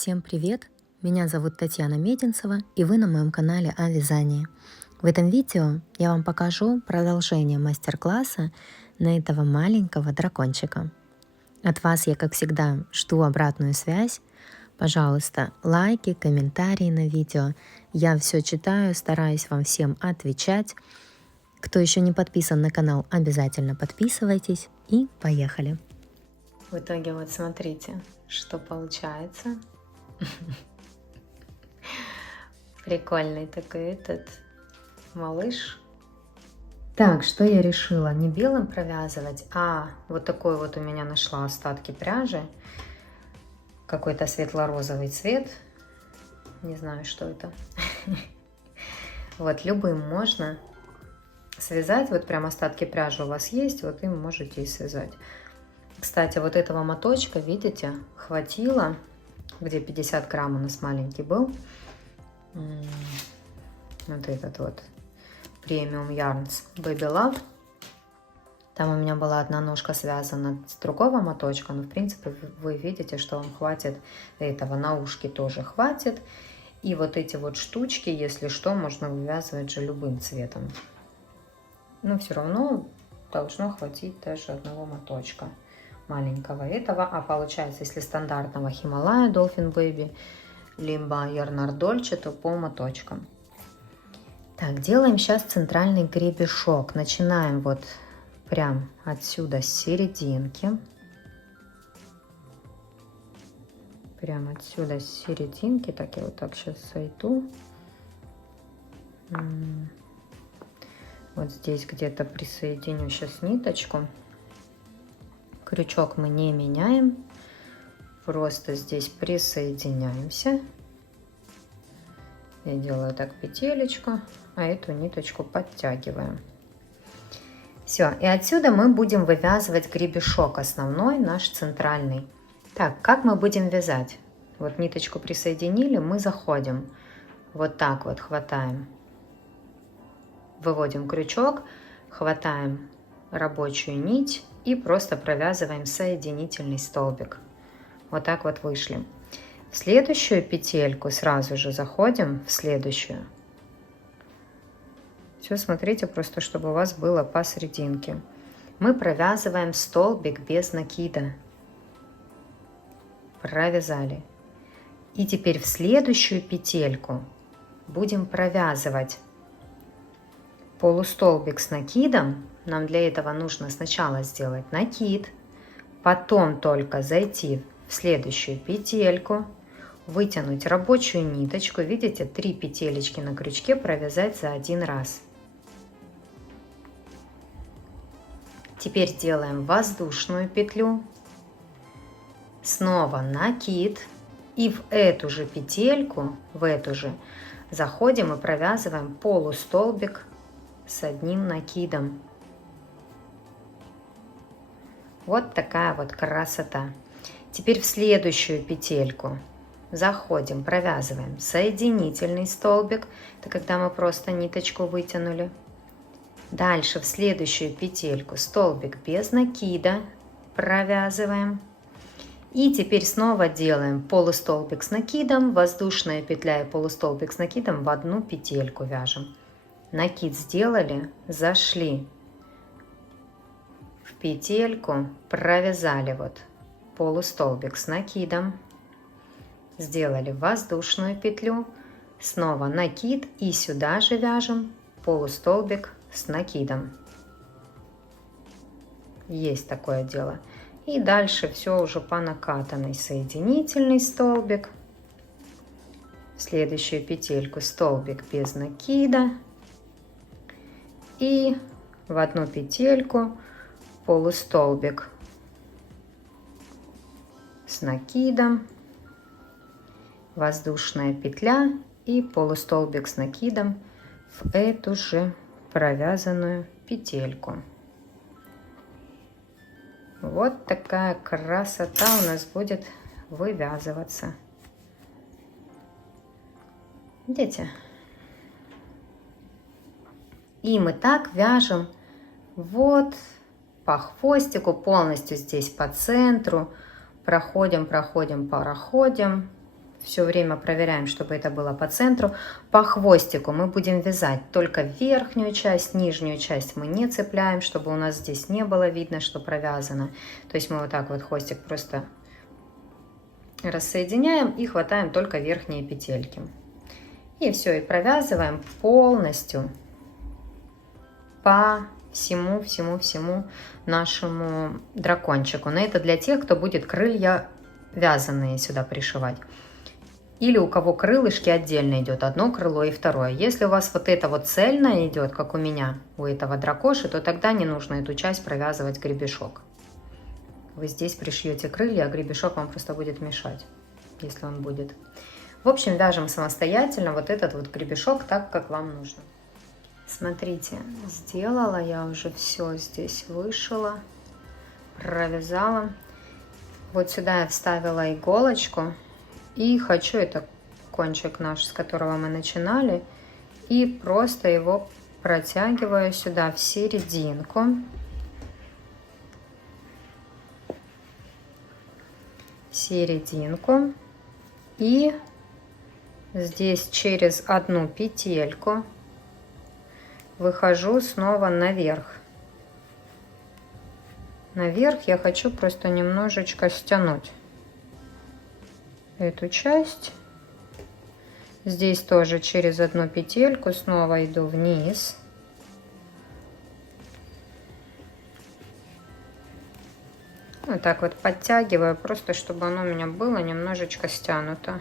Всем привет! Меня зовут Татьяна Мединцева, и вы на моем канале о вязании. В этом видео я вам покажу продолжение мастер-класса на этого маленького дракончика. От вас я, как всегда, жду обратную связь. Пожалуйста, лайки, комментарии на видео. Я все читаю, стараюсь вам всем отвечать. Кто еще не подписан на канал, обязательно подписывайтесь. И поехали! В итоге вот смотрите, что получается. Прикольный такой этот малыш. Так, что я решила? Не белым провязывать, а вот такой вот у меня нашла остатки пряжи. Какой-то светло-розовый цвет. Не знаю, что это. Вот любым можно связать. Вот прям остатки пряжи у вас есть, вот им можете и связать. Кстати, вот этого моточка, видите, хватило, где 50 грамм у нас маленький был. Вот этот вот Premium Yarns Baby Love. Там у меня была одна ножка связана с другого моточка, но в принципе вы видите, что вам хватит этого, на ушки тоже хватит. И вот эти вот штучки, если что, можно вывязывать же любым цветом. Но все равно должно хватить даже одного моточка маленького этого. А получается, если стандартного Himalaya Dolphin Baby либо Yarnart Dolce, то по моточкам. Так, делаем сейчас центральный гребешок. Начинаем вот прям отсюда, с серединки. Прям отсюда, с серединки. Так, я вот так сейчас сойду. Вот здесь где-то присоединю сейчас ниточку. Крючок мы не меняем. Просто здесь присоединяемся. Я делаю так петелечку, а эту ниточку подтягиваем. Все, и отсюда мы будем вывязывать гребешок основной, наш центральный. Так, как мы будем вязать? Вот ниточку присоединили, мы заходим. Вот так вот хватаем. Выводим крючок, хватаем рабочую нить и просто провязываем соединительный столбик. Вот так вот вышли. В следующую петельку сразу же заходим, в следующую. Все, смотрите, просто чтобы у вас было посерединке. Мы провязываем столбик без накида. Провязали. И теперь в следующую петельку будем провязывать полустолбик с накидом. Нам для этого нужно сначала сделать накид, потом только зайти в следующую петельку, вытянуть рабочую ниточку, видите, 3 петелечки на крючке провязать за один раз. Теперь делаем воздушную петлю, снова накид, и в эту же петельку, в эту же, заходим и провязываем полустолбик с одним накидом. Вот такая вот красота. Теперь в следующую петельку заходим, провязываем соединительный столбик, это когда мы просто ниточку вытянули. Дальше в следующую петельку столбик без накида провязываем. И теперь снова делаем полустолбик с накидом, воздушная петля и полустолбик с накидом в одну петельку вяжем. Накид сделали, зашли в петельку, провязали вот полустолбик с накидом, сделали воздушную петлю, снова накид и сюда же вяжем полустолбик с накидом. Есть такое дело. И дальше все уже по накатанной. Соединительный столбик, в следующую петельку столбик без накида и в одну петельку полустолбик с накидом, воздушная петля и полустолбик с накидом в эту же провязанную петельку. Вот такая красота у нас будет вывязываться. Видите? И мы так вяжем вот по хвостику, полностью здесь по центру. Проходим, проходим, проходим. все время проверяем, чтобы это было по центру. По хвостику мы будем вязать только верхнюю часть, нижнюю часть мы не цепляем, чтобы у нас здесь не было видно, что провязано. То есть мы вот так вот хвостик просто рассоединяем и хватаем только верхние петельки. И все, и провязываем полностью по всему нашему дракончику. Но это для тех, кто будет крылья вязаные сюда пришивать. Или у кого крылышки отдельно идет, одно крыло и второе. Если у вас вот это вот цельное идет, как у меня, у этого дракоши, то тогда не нужно эту часть провязывать гребешок. Вы здесь пришьете крылья, а гребешок вам просто будет мешать, если он будет. В общем, вяжем самостоятельно вот этот вот гребешок так, как вам нужно. Смотрите, сделала я уже все здесь, вышила, провязала. Вот сюда я вставила иголочку. И хочу, это кончик наш, с которого мы начинали, и просто его протягиваю сюда в серединку. И здесь через одну петельку выхожу снова наверх. Наверх я хочу просто немножечко стянуть эту часть. Здесь тоже через одну петельку снова иду вниз. Вот так вот подтягиваю, просто чтобы оно у меня было немножечко стянуто.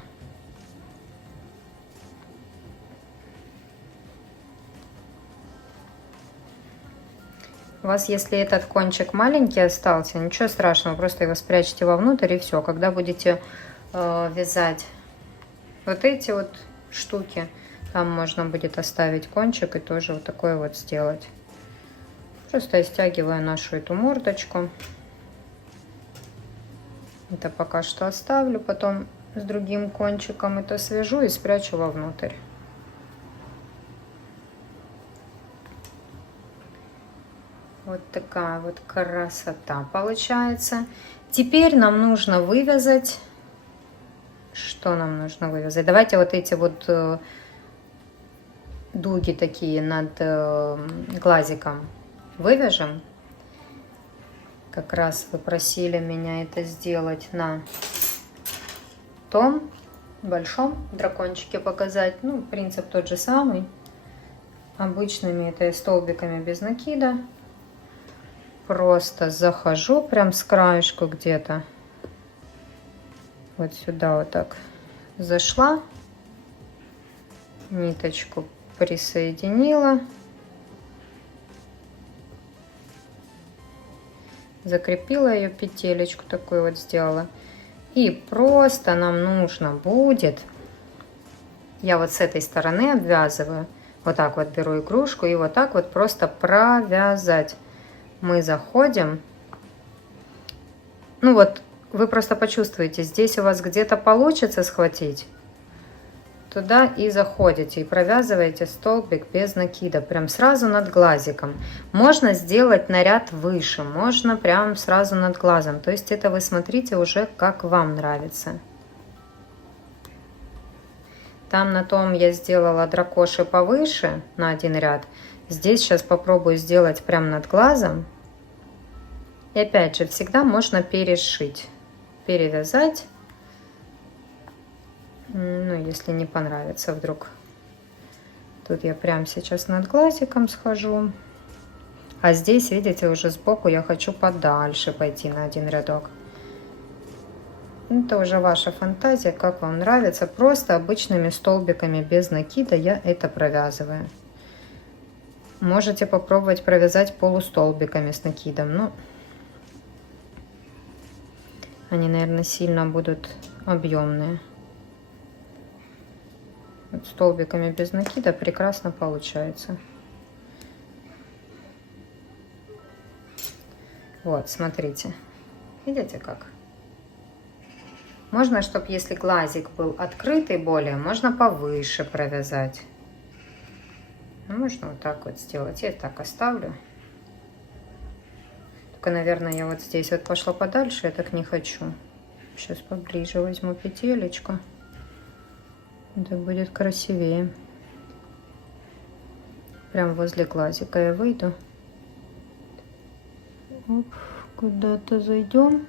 У вас, если этот кончик маленький остался, ничего страшного, просто его спрячьте вовнутрь и все. Когда будете вязать вот эти вот штуки, там можно будет оставить кончик и тоже вот такое вот сделать. Просто я стягиваю нашу эту мордочку. Это пока что оставлю, потом с другим кончиком это свяжу и спрячу вовнутрь. Вот такая вот красота получается. Теперь нам нужно вывязать. Что нам нужно вывязать? Давайте вот эти вот дуги такие над глазиком вывяжем. Как раз вы просили меня это сделать на том большом дракончике показать. Ну, принцип тот же самый. Обычными это столбиками без накида. Просто захожу прям с краешку где-то. Вот сюда вот так зашла. Ниточку присоединила. Закрепила ее, петелечку такую вот сделала. И просто нам нужно будет, я вот с этой стороны обвязываю, вот так вот беру игрушку и вот так вот просто провязать. Мы заходим, ну вот вы просто почувствуете, здесь у вас где-то получится схватить, туда и заходите и провязываете столбик без накида, прям сразу над глазиком. Можно сделать наряд выше, можно прям сразу над глазом, то есть это вы смотрите уже как вам нравится. Там на том я сделала дракоши повыше на один ряд. Здесь сейчас попробую сделать прям над глазом. И опять же, всегда можно перешить, перевязать. Ну, если не понравится вдруг. Тут я прям сейчас над глазиком схожу. А здесь, видите, уже сбоку я хочу подальше пойти на один рядок. Это уже ваша фантазия, как вам нравится. Просто обычными столбиками без накида я это провязываю. Можете попробовать провязать полустолбиками с накидом. Ну, они, наверное, сильно будут объемные. Вот столбиками без накида прекрасно получается. Вот, смотрите. Видите как? Можно, чтобы если глазик был открытый более, можно повыше провязать. Можно вот так вот сделать. Я так оставлю. Только, наверное, я вот здесь вот пошла подальше. Я так не хочу. Сейчас поближе возьму петелечку. Это будет красивее. Прям возле глазика я выйду. Куда-то зайдем.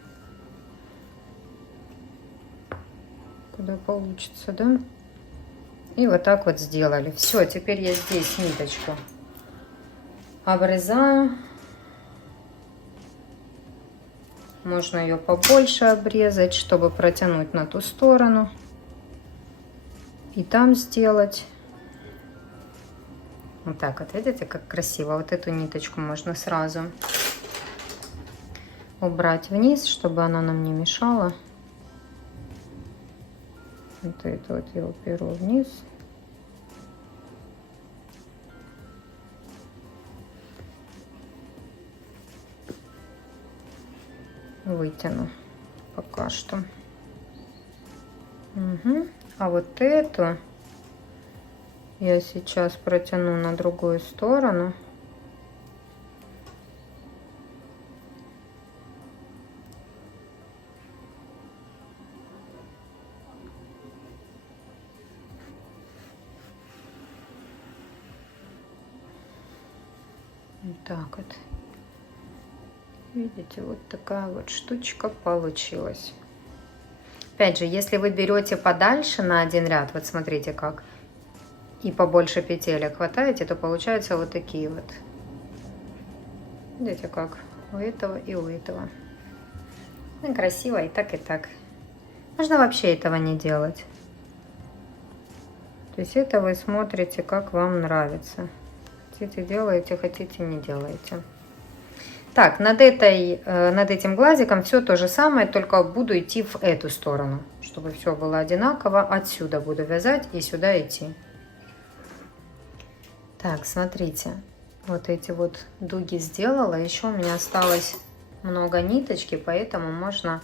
Куда получится, да? И вот так вот сделали. Все, теперь я здесь ниточку обрезаю. Можно ее побольше обрезать, чтобы протянуть на ту сторону. И там сделать. Вот так вот, видите, как красиво. Вот эту ниточку можно сразу убрать вниз, чтобы она нам не мешала. Вот это вот я уберу вниз. Вытяну пока что. Угу. А вот эту я сейчас протяну на другую сторону. Вот так вот. Видите, вот такая вот штучка получилась. Опять же, если вы берете подальше на один ряд, вот смотрите как, и побольше петелек хватаете, то получаются вот такие вот. Видите как, у этого и у этого. Ну, красиво и так, и так. Можно вообще этого не делать. То есть это вы смотрите, как вам нравится. Хотите делаете, хотите не делаете. Так, над этим глазиком все то же самое, только буду идти в эту сторону, чтобы все было одинаково. Отсюда буду вязать и сюда идти. Так, смотрите, вот эти вот дуги сделала. Еще у меня осталось много ниточки, поэтому можно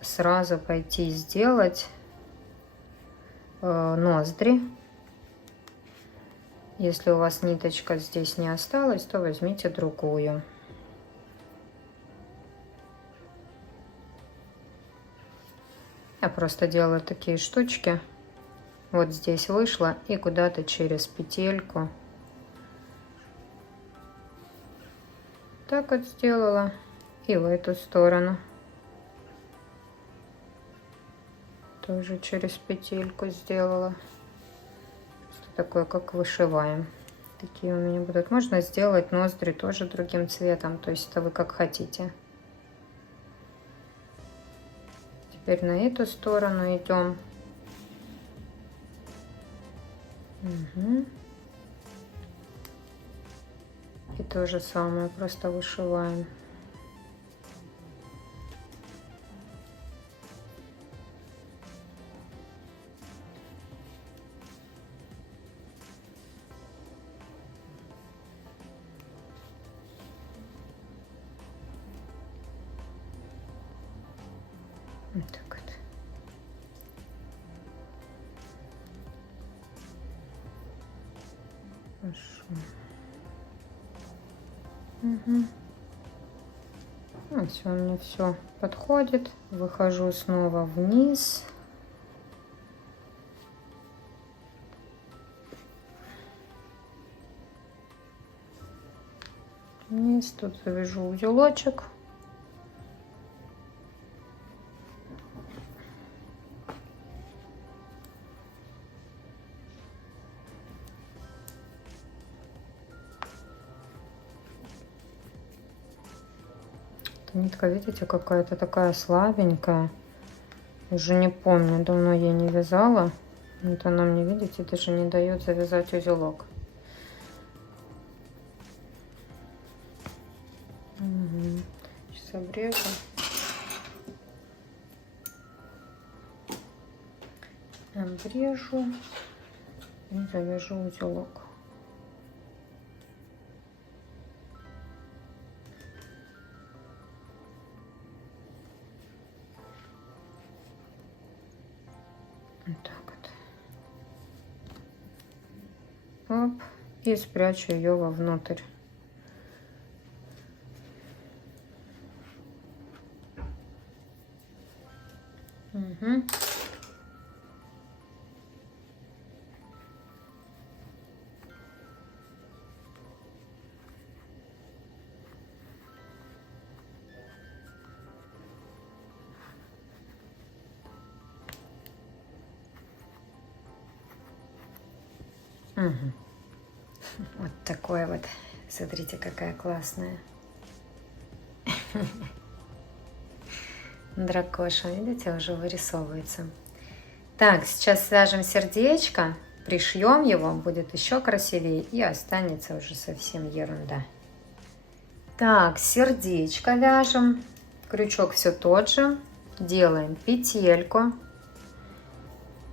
сразу пойти сделать ноздри. Если у вас ниточка здесь не осталась, то возьмите другую. Я просто делаю такие штучки. Вот здесь вышла и куда-то через петельку. Так вот сделала. И в эту сторону. Тоже через петельку сделала. Что такое, как вышиваем. Такие у меня будут. Можно сделать ноздри тоже другим цветом. То есть это вы как хотите. Теперь на эту сторону идем. Угу. И то же самое, просто вышиваем. Вот так вот. Хорошо. Угу. Все, у меня все подходит. Выхожу снова вниз. Вниз, тут завяжу узелочек. Нитка, видите, какая-то такая слабенькая. Уже не помню, давно я не вязала. Вот она мне, видите, даже не дает завязать узелок. Угу. Сейчас обрежу. Обрежу и завяжу узелок. Вот так вот. Оп. И спрячу ее вовнутрь. Угу. Угу. Вот такое вот. Смотрите, какая классная. Дракоша, видите, уже вырисовывается. Так, сейчас свяжем сердечко, пришьем его, будет еще красивее, и останется уже совсем ерунда. Так, сердечко вяжем, крючок все тот же, делаем петельку,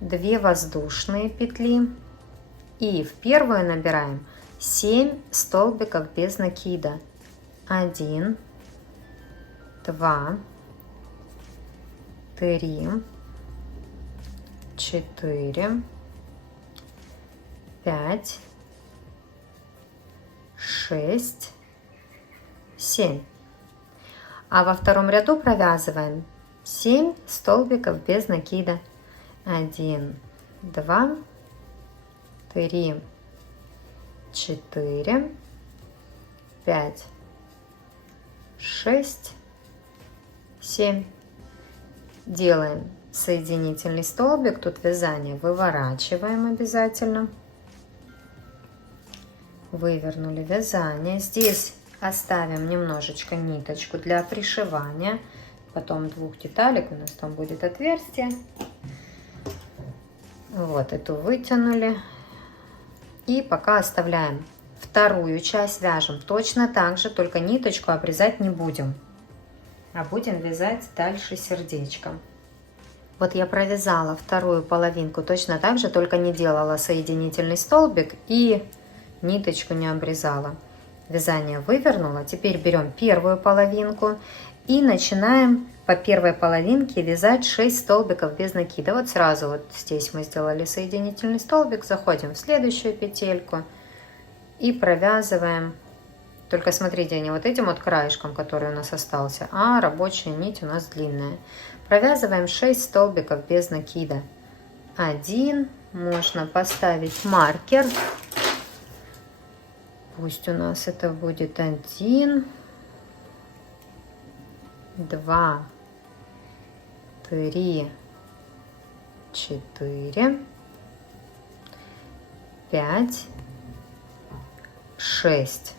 2 воздушные петли, и в первую набираем 7 столбиков без накида. 1, 2, 3, 4, 5, 6, 7. А во втором ряду провязываем 7 столбиков без накида. 1, 2, 3, 4, 5, 6, 7. Делаем соединительный столбик, тут вязание выворачиваем обязательно. Вывернули вязание. Здесь оставим немножечко ниточку для пришивания. Потом 2 деталек у нас там будет отверстие. Вот эту вытянули. И пока оставляем. Вторую часть вяжем точно так же, только ниточку обрезать не будем, а будем вязать дальше сердечком. Вот я провязала вторую половинку точно так же, только не делала соединительный столбик и ниточку не обрезала. Вязание вывернула. Теперь берем первую половинку и начинаем по первой половинке вязать 6 столбиков без накида. Вот сразу вот здесь мы сделали соединительный столбик, заходим в следующую петельку и провязываем. Только смотрите, не вот этим вот краешком, который у нас остался, а рабочая нить у нас длинная. Провязываем 6 столбиков без накида. 1, можно поставить маркер. Пусть у нас это будет 1, 2, 3, 4, 5, 6.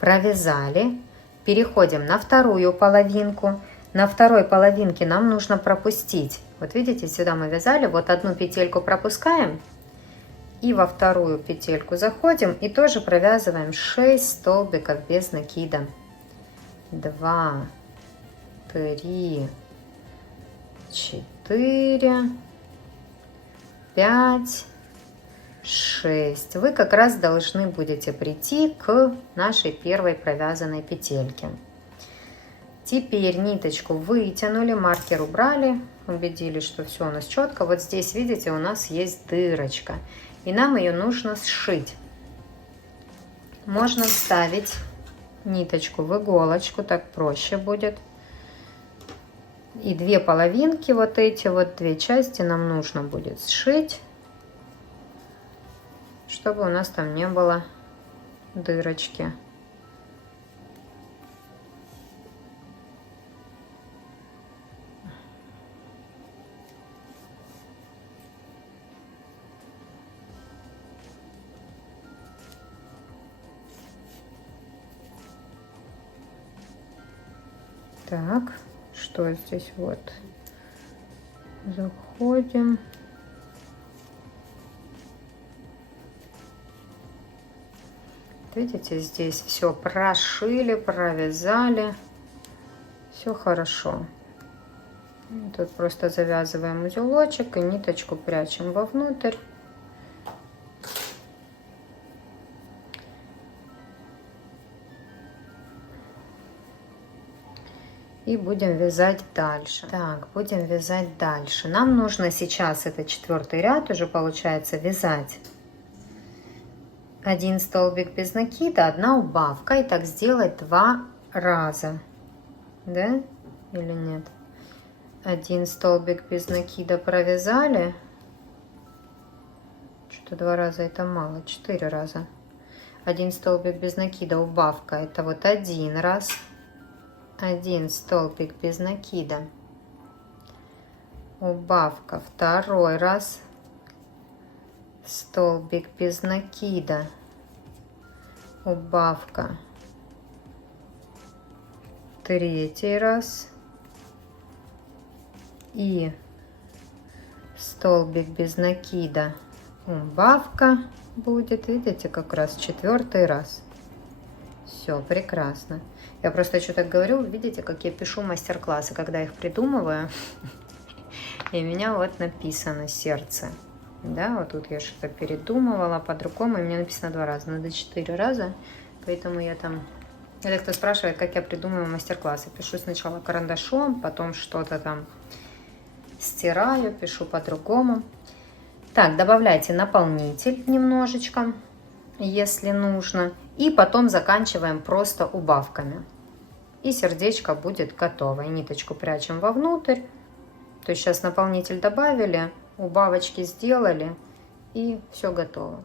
Провязали. Переходим на вторую половинку. На второй половинке нам нужно пропустить. Вот видите, сюда мы вязали, вот одну петельку пропускаем. И во вторую петельку заходим и тоже провязываем 6 столбиков без накида. 2, 3, 4, 5, 6. Вы как раз должны будете прийти к нашей первой провязанной петельке. Теперь ниточку вытянули, маркер убрали, убедились, что все у нас четко. Вот здесь, видите, у нас есть дырочка, и нам ее нужно сшить. Можно вставить ниточку в иголочку, так проще будет. И 2 половинки, вот эти вот 2 части нам нужно будет сшить, чтобы у нас там не было дырочки. Так, что здесь вот? Заходим. Видите, здесь все прошили, провязали. Все хорошо. Тут просто завязываем узелочек и ниточку прячем вовнутрь. И будем вязать дальше. Так, будем вязать дальше. Нам нужно сейчас, это 4-й ряд, уже получается вязать 1 столбик без накида, 1 убавка. И так сделать 2 раза. Да? Или нет? 1 столбик без накида провязали. Что 2 раза это мало, 4 раза. 1 столбик без накида, убавка. Это вот 1 раз. 1 столбик без накида, убавка 2 раз, столбик без накида, убавка, третий раз и столбик без накида, убавка будет, видите, как раз четвертый раз. Все прекрасно. Я просто еще так говорю, видите, как я пишу мастер-классы, когда их придумываю, и у меня вот написано сердце. Да, вот тут я что-то передумывала по-другому, и у меня написано 2 раза, надо 4 раза, поэтому я там... Или кто спрашивает, как я придумываю мастер-классы, пишу сначала карандашом, потом что-то там стираю, пишу по-другому. Так, добавляйте наполнитель немножечко, если нужно, и потом заканчиваем просто убавками. И сердечко будет готово. И ниточку прячем вовнутрь. То есть сейчас наполнитель добавили, убавочки сделали, и все готово.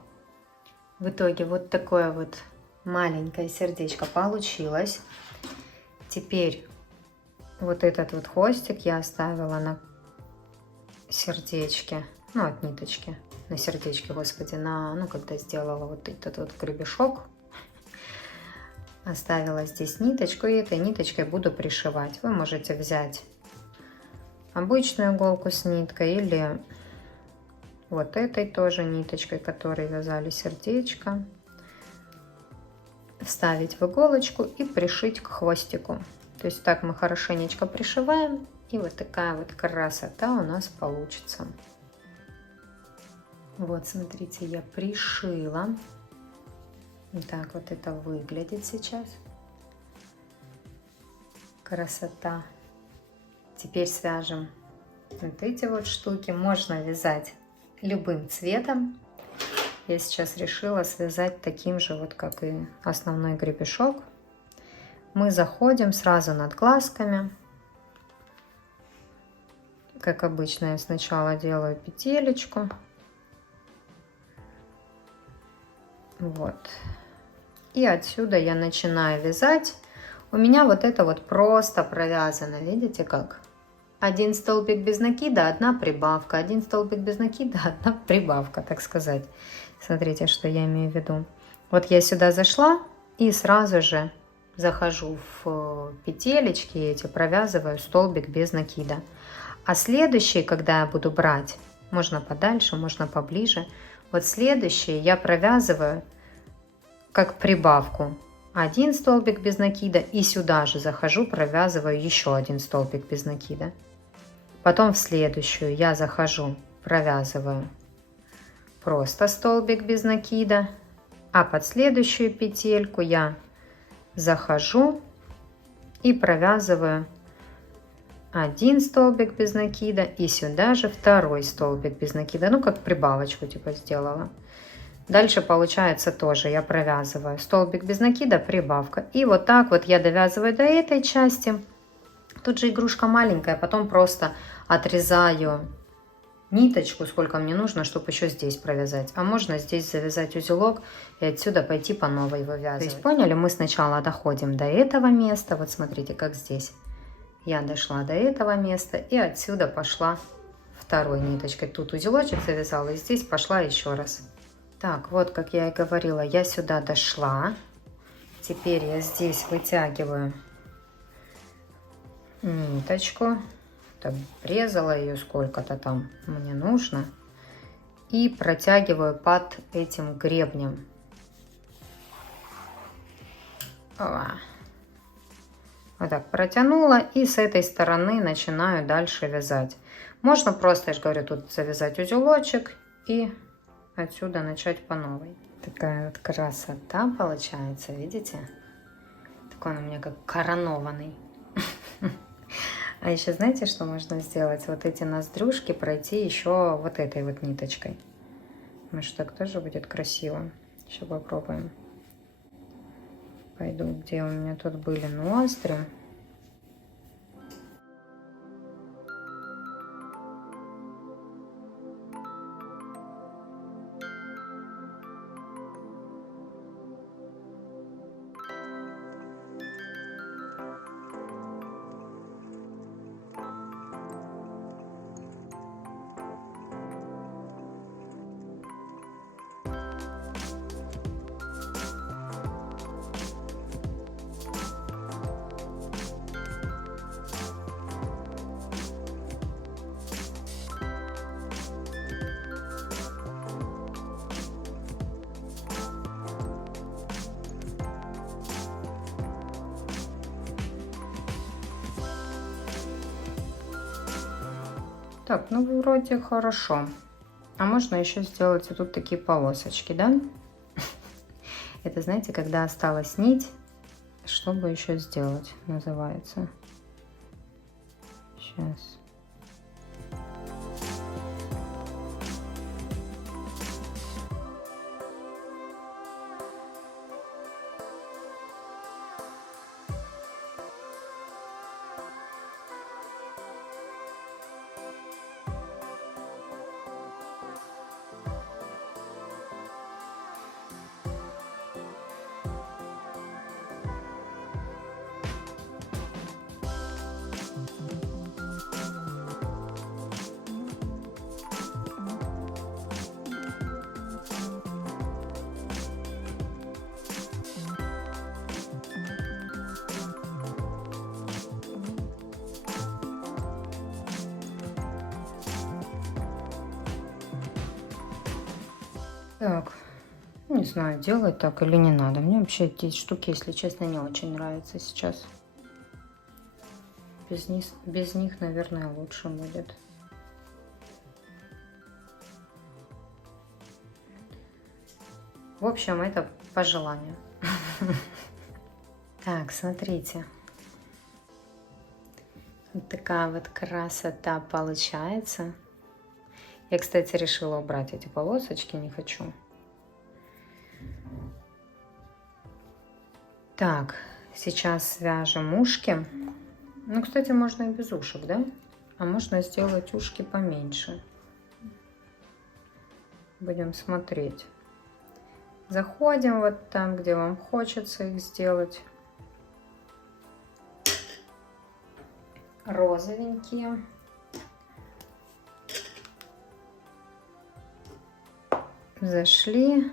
В итоге вот такое вот маленькое сердечко получилось. Теперь вот этот вот хвостик я оставила на сердечке, ну от ниточки, на сердечке, господи, ну когда сделала вот этот вот гребешок, оставила здесь ниточку, и этой ниточкой буду пришивать. Вы можете взять обычную иголку с ниткой или вот этой тоже ниточкой, которой вязали сердечко, вставить в иголочку и пришить к хвостику. То есть так мы хорошенечко пришиваем, и вот такая вот красота у нас получится. Вот, смотрите, я пришила. Так вот это выглядит сейчас. Красота. Теперь свяжем вот эти вот штуки. Можно вязать любым цветом. Я сейчас решила связать таким же, вот как и основной гребешок. Мы заходим сразу над глазками. Как обычно, я сначала делаю петелечку. Вот. И отсюда я начинаю вязать. У меня вот это вот просто провязано. Видите как? Один столбик без накида, одна прибавка. Один столбик без накида, одна прибавка, так сказать. Смотрите, что я имею в виду. Вот я сюда зашла и сразу же захожу в петелечки эти, провязываю столбик без накида. А следующий, когда я буду брать, можно подальше, можно поближе. Вот следующий я провязываю как прибавку. Один столбик без накида и сюда же захожу, провязываю еще один столбик без накида. Потом в следующую я захожу, провязываю просто столбик без накида, а под следующую петельку я захожу и провязываю один столбик без накида и сюда же второй столбик без накида, ну как прибавочку типа сделала. Дальше получается тоже я провязываю столбик без накида, прибавка, и вот так вот я довязываю до этой части. Тут же игрушка маленькая, потом просто отрезаю ниточку, сколько мне нужно, чтобы еще здесь провязать. А можно здесь завязать узелок и отсюда пойти по новой вывязывать. То есть поняли, мы сначала доходим до этого места. Вот смотрите, как здесь. Я дошла до этого места и отсюда пошла второй ниточкой. Тут узелочек завязала и здесь пошла еще раз. Так, вот как я и говорила, я сюда дошла. Теперь я здесь вытягиваю ниточку. Обрезала ее сколько-то там мне нужно. И протягиваю под этим гребнем. Вот так протянула. И с этой стороны начинаю дальше вязать. Можно просто, я же говорю, тут завязать узелочек и отсюда начать по новой. Такая вот красота получается, видите? Такой он у меня как коронованный. А еще знаете, что можно сделать? Вот эти ноздрюшки пройти еще вот этой вот ниточкой. Может, так тоже будет красиво. Еще попробуем. Пойду, где у меня тут были ноздри. Так, ну вроде хорошо. А можно еще сделать вот тут такие полосочки, да? Это, знаете, когда осталась нить, что бы еще сделать, называется. Сейчас. Так, не знаю, делать так или не надо. Мне вообще эти штуки, если честно, не очень нравятся сейчас. Без них, наверное, лучше будет. В общем, это по желанию. Так, смотрите. Вот такая вот красота получается. Я, кстати, решила убрать эти полосочки, не хочу. Так, сейчас свяжем ушки. Ну, кстати, можно и без ушек, да? А можно сделать ушки поменьше. Будем смотреть. Заходим вот там, где вам хочется их сделать. Розовенькие. Зашли.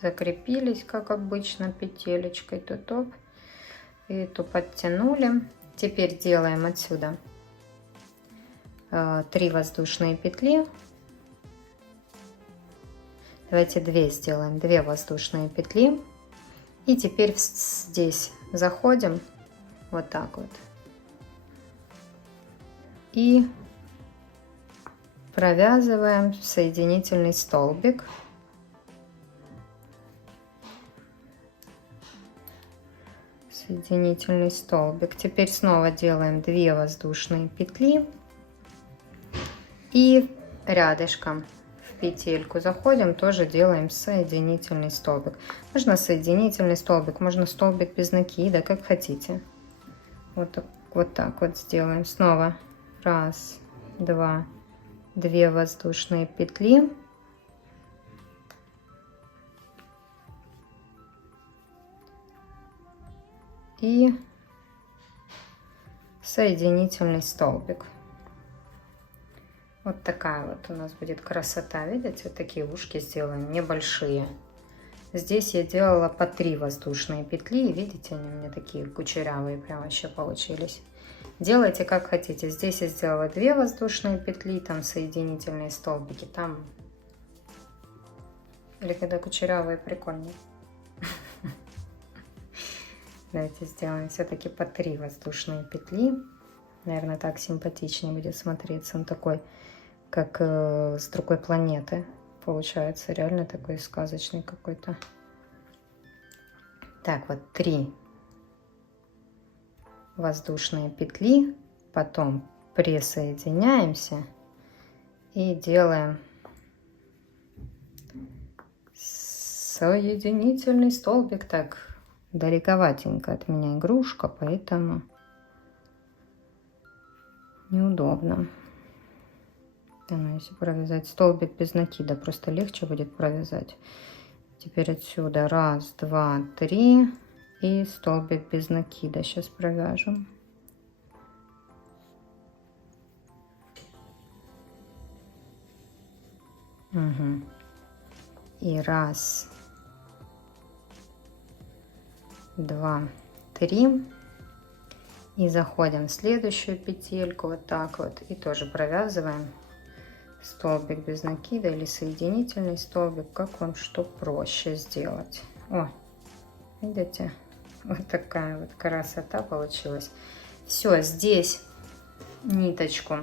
Закрепились, как обычно, петелечкой. Тут-топ. И эту подтянули. Теперь делаем отсюда 3 воздушные петли. Давайте 2 сделаем, 2 воздушные петли. И теперь здесь заходим вот так вот. И провязываем соединительный столбик. Соединительный столбик. Теперь снова делаем 2 воздушные петли. И рядышком в петельку заходим, тоже делаем соединительный столбик. Можно соединительный столбик, можно столбик без накида, как хотите. Вот так вот сделаем. Снова 1, 2, 2 воздушные петли. И соединительный столбик. Вот такая вот у нас будет красота. Видите, вот такие ушки сделаем, небольшие. Здесь я делала по 3 воздушные петли. Видите, они у меня такие кучерявые прям вообще получились. Делайте как хотите. Здесь я сделала 2 воздушные петли, там соединительные столбики. Там или когда кучерявые, прикольнее. Давайте сделаем все-таки по 3 воздушные петли. Наверное, так симпатичнее будет смотреться. Он такой, как с другой планеты. Получается реально такой сказочный какой-то. Так, вот 3 воздушные петли. Потом присоединяемся и делаем соединительный столбик. Так, далековатенько от меня игрушка, поэтому неудобно. Ну, если провязать столбик без накида, просто легче будет провязать. Теперь отсюда 1, 2, 3 и столбик без накида. Сейчас провяжем. Угу. И 1, 2, 3. И заходим в следующую петельку вот так вот и тоже провязываем столбик без накида или соединительный столбик, как вам что проще сделать. О, видите, вот такая вот красота получилась. Все, здесь ниточку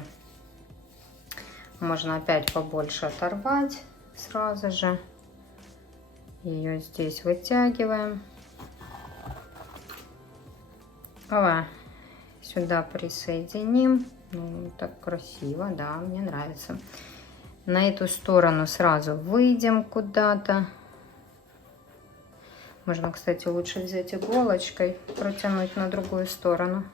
Можно опять побольше оторвать сразу же. Ее здесь вытягиваем. Сюда присоединим. Ну, так красиво, да, мне нравится. На эту сторону сразу выйдем куда-то. Можно, кстати, лучше взять иголочкой, протянуть на другую сторону.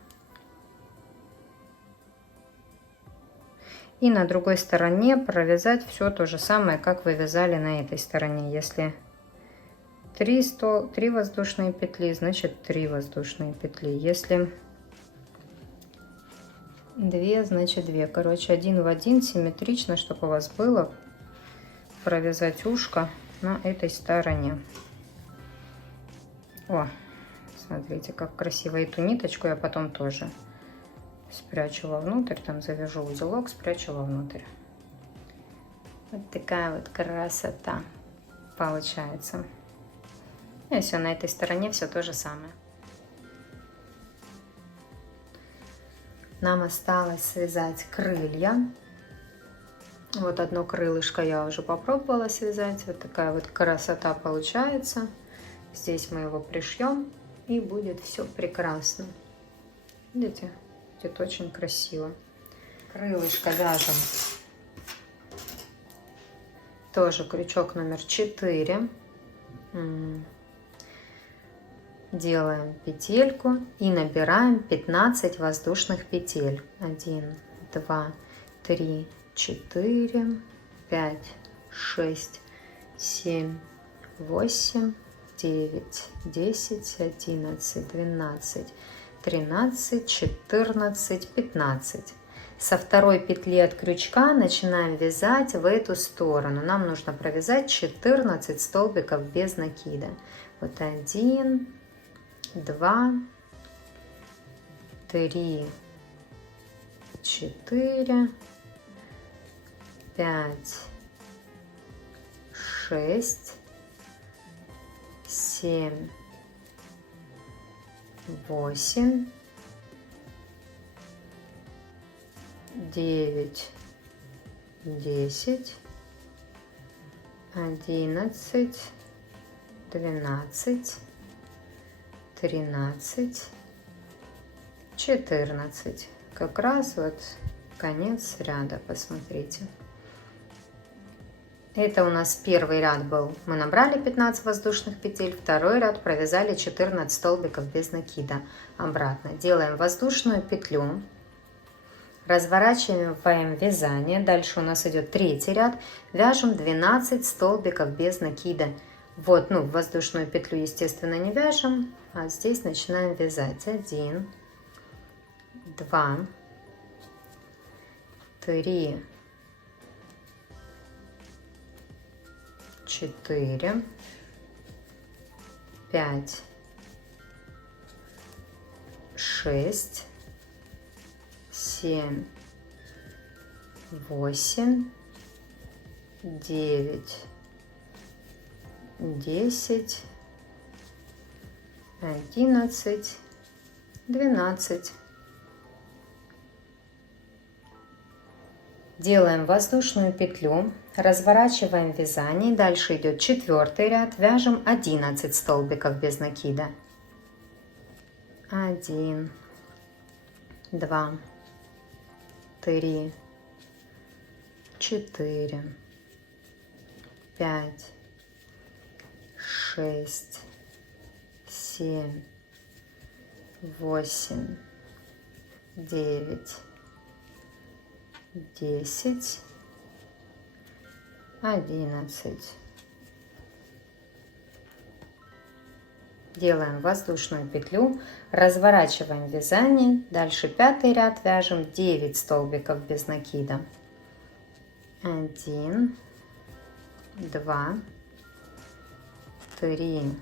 И на другой стороне провязать все то же самое, как вы вязали на этой стороне. Если 3 воздушные петли, значит 3 воздушные петли. Если 2, значит 2. Короче, 1 в 1 симметрично, чтобы у вас было провязать ушко на этой стороне. О, смотрите, как красиво. Эту ниточку я потом тоже спрячу вовнутрь, там завяжу узелок, спрячу вовнутрь. Вот такая вот красота получается. И все, на этой стороне все то же самое. Нам осталось связать крылья. Вот одно крылышко я уже попробовала связать. Вот такая вот красота получается. Здесь мы его пришьем, и будет все прекрасно. Видите? Будет очень красиво. Крылышко вяжем. Тоже крючок номер 4. Делаем петельку и набираем 15 воздушных петель. 1, 2, 3, 4, 5, 6, 7, 8, 9, 10, 11, 12, 13, 14, 15. Со второй петли от крючка начинаем вязать в эту сторону. Нам нужно провязать 14 столбиков без накида. Вот 1, 2, 3, 4, 5, 6, 7, 8, 9, 10, 11, 12, 13, 14. Как раз вот конец ряда, посмотрите. Это у нас первый ряд был. Мы набрали 15 воздушных петель. Второй ряд провязали 14 столбиков без накида. Обратно. Делаем воздушную петлю. Разворачиваем вязание. Дальше у нас идет третий ряд. Вяжем 12 столбиков без накида. Вот, ну, воздушную петлю, естественно, не вяжем. А здесь начинаем вязать. 1, 2, 3, 4, 5, 6, 7, 8, 9, 10, 11, 12. Делаем воздушную петлю, разворачиваем вязание. Дальше идет четвертый ряд. Вяжем 11 столбиков без накида. 1, 2, 3, 4, 5, 6, 7, 8, 9, 10, 11. Делаем воздушную петлю, разворачиваем вязание. Дальше пятый ряд вяжем 9 столбиков без накида. 1, 2, 3,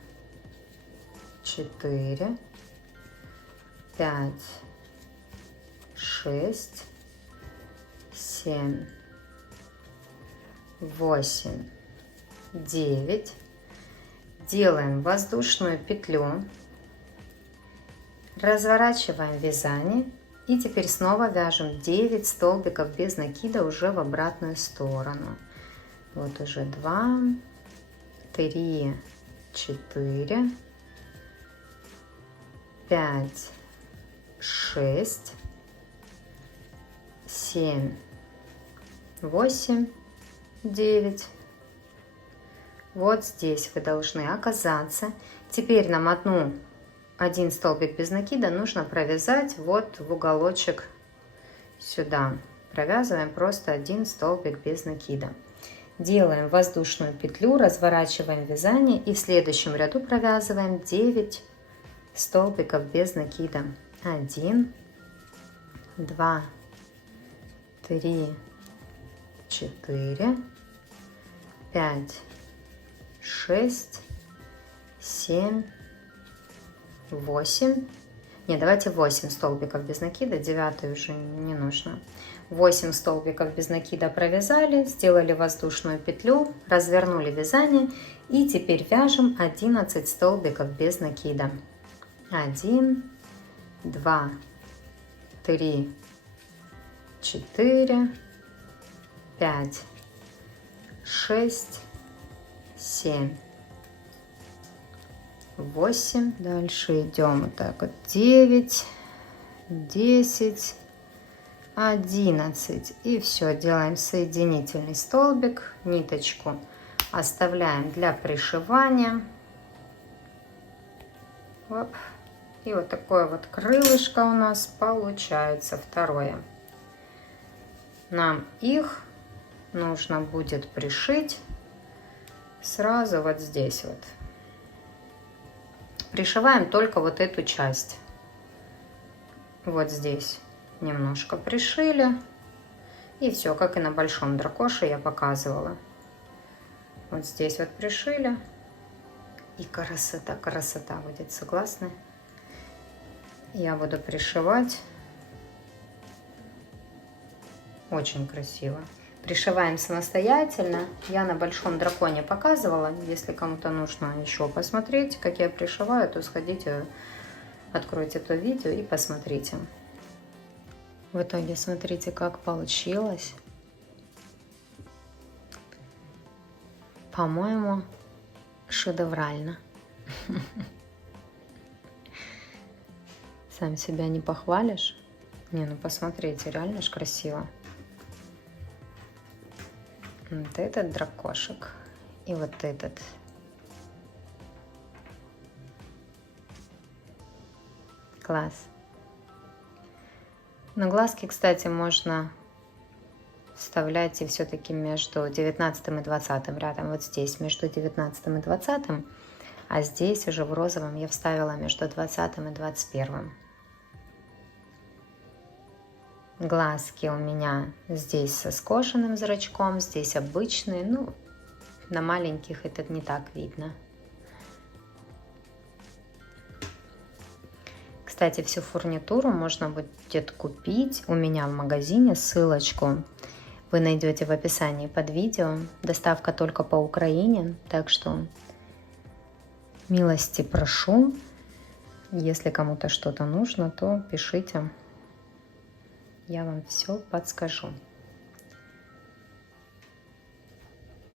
4, 5, 6, 7, 8, 9. Делаем воздушную петлю, разворачиваем вязание И теперь снова вяжем 9 столбиков без накида уже в обратную сторону. Вот уже 2, 3, 4, 5, 6, 7, 8, 9. Вот здесь вы должны оказаться. Теперь нам один столбик без накида нужно провязать вот в уголочек сюда. Провязываем просто один столбик без накида. Делаем воздушную петлю, разворачиваем вязание и в следующем ряду провязываем 9 столбиков без накида. 1, 2, 3, 4, 5, 6, 7, 8. Не, давайте 8 столбиков без накида, 9 уже не нужно. 8 столбиков без накида провязали, сделали воздушную петлю, развернули вязание и теперь вяжем 11 столбиков без накида. 1, 2, 3, 4, 5, 6, 7, 8. Дальше идем вот так вот. 9, 10, 11. И все, делаем соединительный столбик, ниточку оставляем для пришивания. Оп. И вот такое вот крылышко у нас получается, второе. Нам их нужно будет пришить сразу вот здесь вот. Пришиваем только вот эту часть. Вот здесь немножко пришили. И все, как и на большом дракоше я показывала. Вот здесь вот пришили. И красота, красота будет, согласны? Я буду пришивать. Очень красиво. Пришиваем самостоятельно. Я на большом драконе показывала. Если кому-то нужно еще посмотреть, как я пришиваю, то сходите, откройте то видео и посмотрите. В итоге смотрите, как получилось. По-моему, шедеврально. Сам себя не похвалишь? Не, ну посмотрите, реально ж красиво. Вот этот дракошек и вот этот. Класс. Но глазки, кстати, можно вставлять и все-таки между 19 и 20 рядом. Вот здесь между 19 и 20. А здесь уже в розовом я вставила между 20 и 21. Глазки у меня здесь со скошенным зрачком, здесь обычные. Ну, на маленьких это не так видно. Кстати, всю фурнитуру можно будет купить у меня в магазине. Ссылочку вы найдете в описании под видео. Доставка только по Украине, так что милости прошу. Если кому-то что-то нужно, то пишите. Я вам все подскажу.